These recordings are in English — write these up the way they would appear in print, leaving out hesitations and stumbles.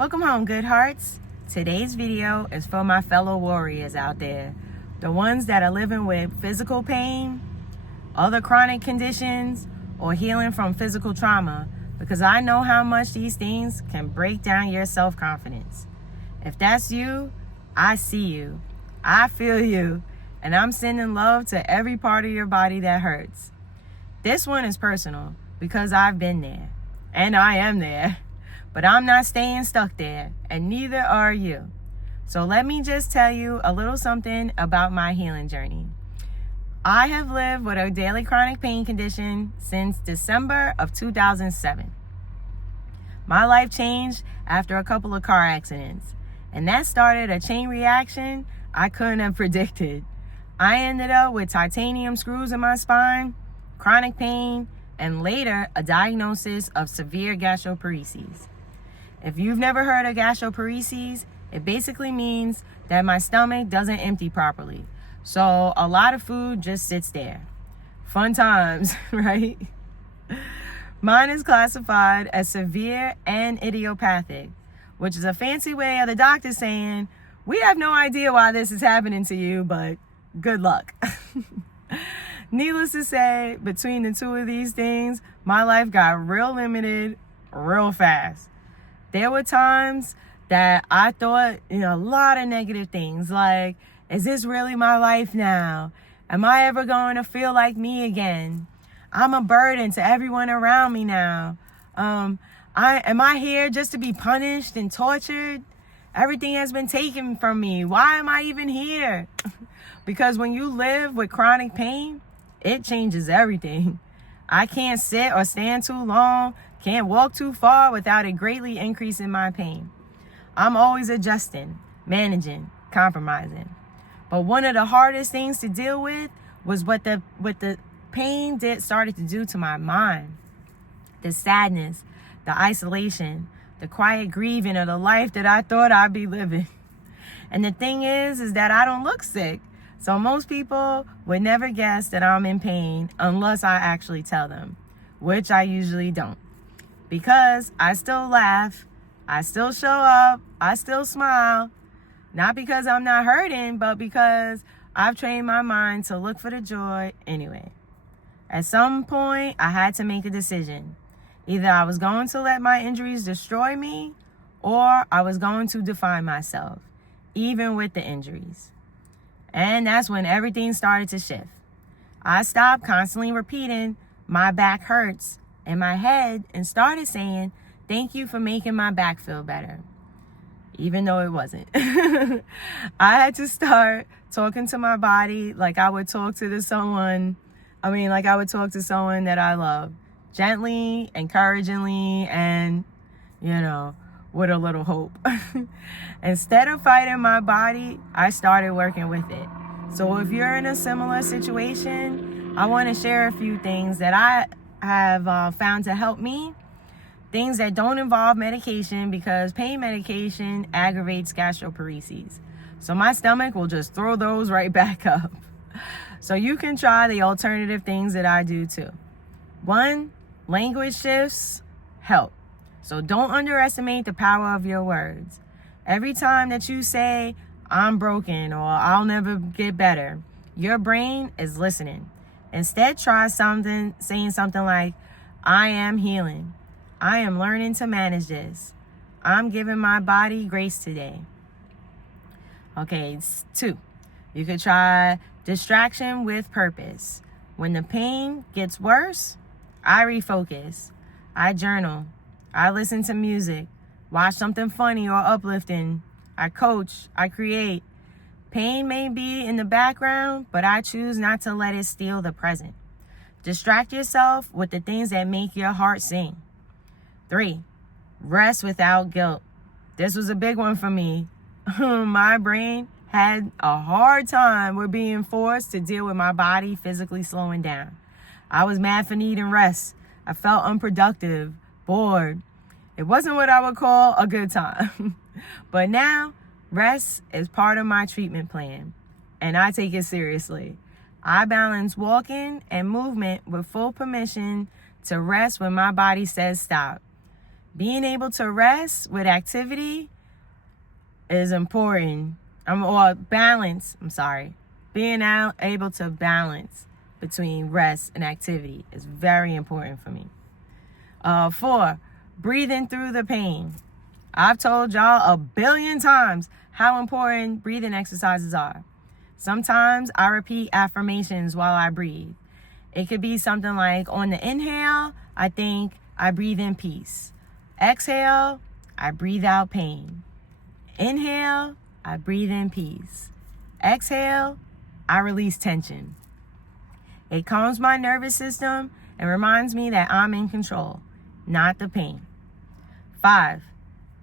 Welcome home, good hearts. Today's video is for my fellow warriors out there. The ones that are living with physical pain, other chronic conditions, or healing from physical trauma, because I know how much these things can break down your self-confidence. If that's you, I see you, I feel you, and I'm sending love to every part of your body that hurts. This one is personal because I've been there, and I am there. But I'm not staying stuck there, and neither are you. So let me just tell you a little something about my healing journey. I have lived with a daily chronic pain condition since December of 2007. My life changed after a couple of car accidents, and that started a chain reaction I couldn't have predicted. I ended up with titanium screws in my spine, chronic pain, and later a diagnosis of severe gastroparesis. If you've never heard of gastroparesis, it basically means that my stomach doesn't empty properly. So a lot of food just sits there. Fun times, right? Mine is classified as severe and idiopathic, which is a fancy way of the doctor saying, we have no idea why this is happening to you, but good luck. Needless to say, between the two of these things, my life got real limited real fast. There were times that I thought, a lot of negative things like, is this really my life now? Am I ever going to feel like me again? I'm a burden to everyone around me now. Am I here just to be punished and tortured? Everything has been taken from me. Why am I even here? Because when you live with chronic pain, it changes everything. I can't sit or stand too long, can't walk too far without it greatly increasing my pain. I'm always adjusting, managing, compromising. But one of the hardest things to deal with was what the pain started to do to my mind. The sadness, the isolation, the quiet grieving of the life that I thought I'd be living. And the thing is that I don't look sick. So most people would never guess that I'm in pain unless I actually tell them, which I usually don't. Because I still laugh, I still show up, I still smile. Not because I'm not hurting, but because I've trained my mind to look for the joy anyway. At some point, I had to make a decision. Either I was going to let my injuries destroy me, or I was going to define myself, even with the injuries. And that's when everything started to shift. I stopped constantly repeating, my back hurts, in my head and started saying, thank you for making my back feel better. Even though it wasn't. I had to start talking to my body like I would talk to someone that I love. Gently, encouragingly, and, with a little hope. Instead of fighting my body, I started working with it. So if you're in a similar situation, I want to share a few things that I have found to help me. Things that don't involve medication, because pain medication aggravates gastroparesis. So my stomach will just throw those right back up. So you can try the alternative things that I do too. 1, language shifts help. So don't underestimate the power of your words. Every time that you say, I'm broken, or I'll never get better, your brain is listening. Instead, try saying something like, I am healing. I am learning to manage this. I'm giving my body grace today. Okay, 2. You could try distraction with purpose. When the pain gets worse, I refocus. I journal. I listen to music. Watch something funny or uplifting. I coach. I create. Pain may be in the background, but I choose not to let it steal the present. Distract yourself with the things that make your heart sing. 3, rest without guilt. This was a big one for me. My brain had a hard time with being forced to deal with my body physically slowing down. I was mad for needing rest. I felt unproductive, bored. It wasn't what I would call a good time. But now, rest is part of my treatment plan, and I take it seriously. I balance walking and movement with full permission to rest when my body says stop. being able to rest with activity is important. Being able to balance between rest and activity is very important for me. 4, breathing through the pain. I've told y'all 1 billion times how important breathing exercises are. Sometimes I repeat affirmations while I breathe. It could be something like, on the inhale, I think I breathe in peace. Exhale, I breathe out pain. Inhale, I breathe in peace. Exhale, I release tension. It calms my nervous system and reminds me that I'm in control, not the pain. 5,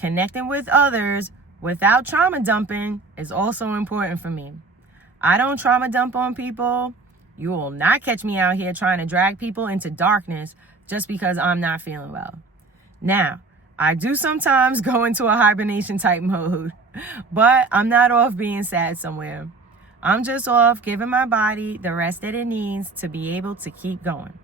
connecting with others without trauma dumping is also important for me. I don't trauma dump on people. You will not catch me out here trying to drag people into darkness just because I'm not feeling well. Now, I do sometimes go into a hibernation type mode, but I'm not off being sad somewhere. I'm just off giving my body the rest that it needs to be able to keep going.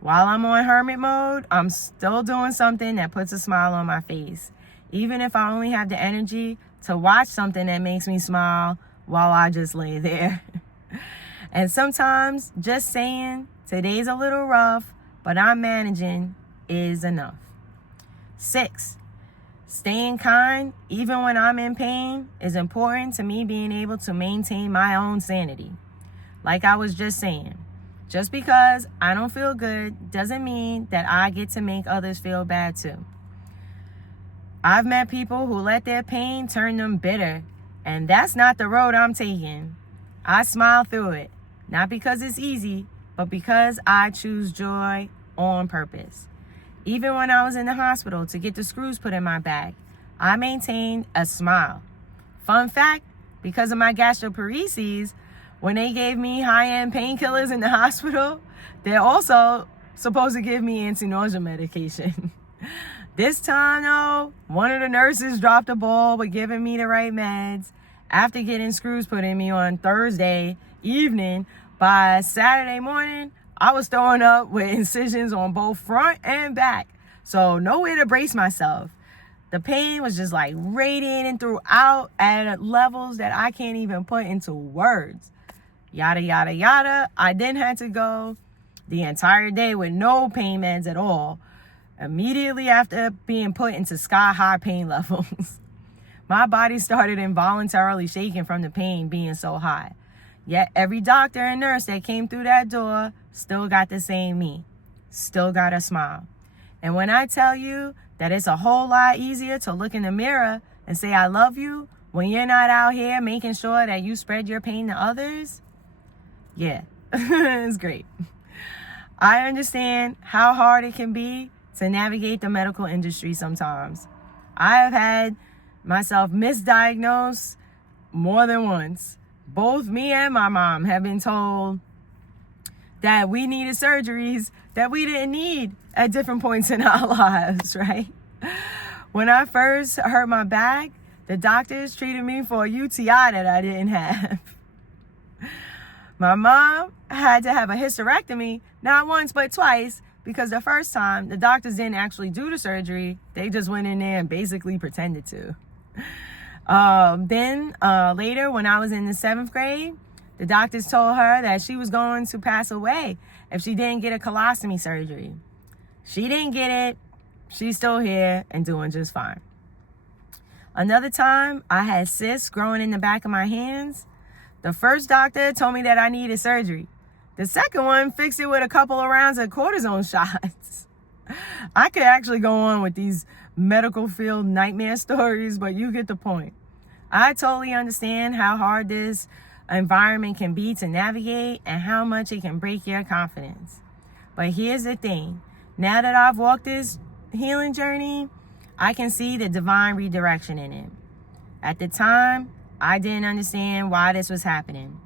While I'm on hermit mode, I'm still doing something that puts a smile on my face, even if I only have the energy to watch something that makes me smile while I just lay there. And sometimes just saying, today's a little rough, but I'm managing is enough. 6, staying kind, even when I'm in pain, is important to me being able to maintain my own sanity. Like I was just saying, just because I don't feel good doesn't mean that I get to make others feel bad too. I've met people who let their pain turn them bitter, and that's not the road I'm taking. I smile through it, not because it's easy, but because I choose joy on purpose. Even when I was in the hospital to get the screws put in my back, I maintained a smile. Fun fact, because of my gastroparesis, when they gave me high-end painkillers in the hospital, they're also supposed to give me anti-nausea medication. This time, though, one of the nurses dropped the ball with giving me the right meds. After getting screws put in me on Thursday evening, by Saturday morning, I was throwing up with incisions on both front and back. So nowhere to brace myself. The pain was just like radiating throughout at levels that I can't even put into words. Yada, yada, yada. I then had to go the entire day with no pain meds at all, immediately after being put into sky-high pain levels. My body started involuntarily shaking from the pain being so high. Yet every doctor and nurse that came through that door still got the same me, still got a smile. And when I tell you that it's a whole lot easier to look in the mirror and say I love you when you're not out here making sure that you spread your pain to others, yeah, it's great. I understand how hard it can be to navigate the medical industry sometimes. I have had myself misdiagnosed more than once. Both me and my mom have been told that we needed surgeries that we didn't need at different points in our lives, right? When I first hurt my back, the doctors treated me for a UTI that I didn't have. My mom had to have a hysterectomy, not once but twice, because the first time the doctors didn't actually do the surgery. They just went in there and basically pretended to. Then later, when I was in the 7th grade, the doctors told her that she was going to pass away if she didn't get a colostomy surgery. She didn't get it. She's still here and doing just fine. Another time, I had cysts growing in the back of my hands. The first doctor told me that I needed surgery. The second one fixed it with a couple of rounds of cortisone shots. I could actually go on with these medical field nightmare stories, but you get the point. I totally understand how hard this environment can be to navigate and how much it can break your confidence. But here's the thing. Now that I've walked this healing journey, I can see the divine redirection in it. At the time, I didn't understand why this was happening.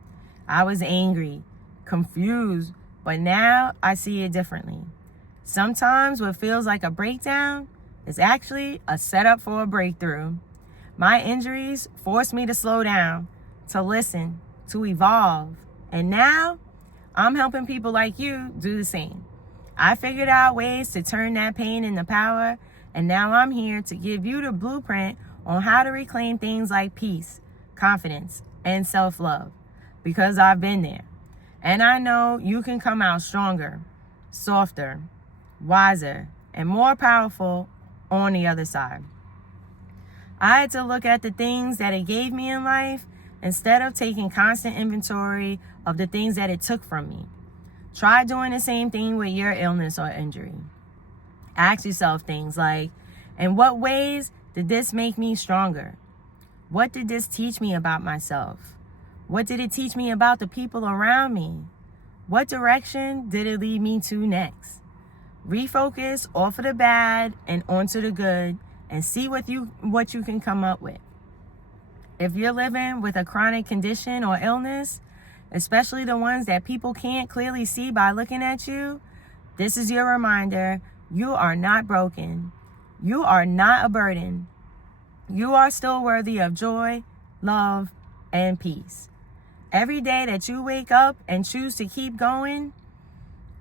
I was angry, confused, but now I see it differently. Sometimes what feels like a breakdown is actually a setup for a breakthrough. My injuries forced me to slow down, to listen, to evolve. And now I'm helping people like you do the same. I figured out ways to turn that pain into power And now I'm here to give you the blueprint on how to reclaim things like peace, confidence, and self-love. Because I've been there. And I know you can come out stronger, softer, wiser, and more powerful on the other side. I had to look at the things that it gave me in life instead of taking constant inventory of the things that it took from me. Try doing the same thing with your illness or injury. Ask yourself things like, in what ways did this make me stronger? What did this teach me about myself? What did it teach me about the people around me? What direction did it lead me to next? Refocus off of the bad and onto the good, and see what you can come up with. If you're living with a chronic condition or illness, especially the ones that people can't clearly see by looking at you, this is your reminder: you are not broken. You are not a burden. You are still worthy of joy, love, and peace. Every day that you wake up and choose to keep going,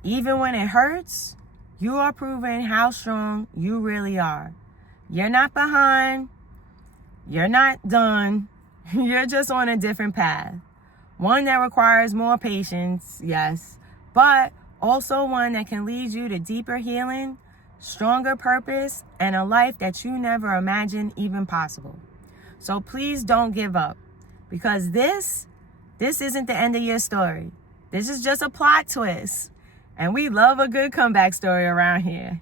even when it hurts, you are proving how strong you really are. You're not behind. You're not done. You're just on a different path. One that requires more patience, yes, but also one that can lead you to deeper healing, stronger purpose, and a life that you never imagined even possible. So please don't give up, because this isn't the end of your story. This is just a plot twist, and we love a good comeback story around here.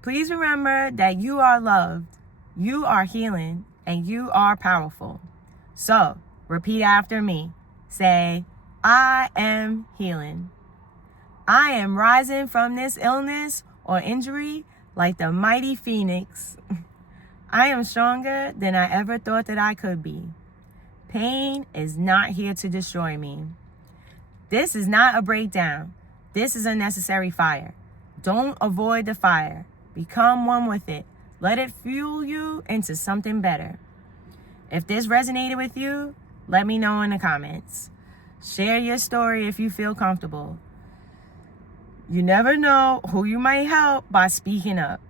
Please remember that you are loved, you are healing, and you are powerful. So, repeat after me. Say, I am healing. I am rising from this illness or injury like the mighty phoenix. I am stronger than I ever thought that I could be. Pain is not here to destroy me. This is not a breakdown. This is a necessary fire. Don't avoid the fire. Become one with it. Let it fuel you into something better. If this resonated with you, let me know in the comments. Share your story if you feel comfortable. You never know who you might help by speaking up.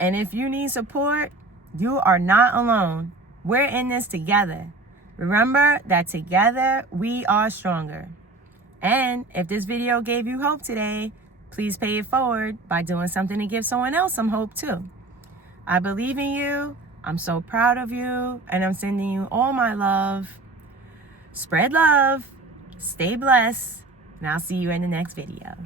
And if you need support, you are not alone. We're in this together. Remember that together we are stronger. And if this video gave you hope today, please pay it forward by doing something to give someone else some hope too. I believe in you. I'm so proud of you. And I'm sending you all my love. Spread love. Stay blessed. And I'll see you in the next video.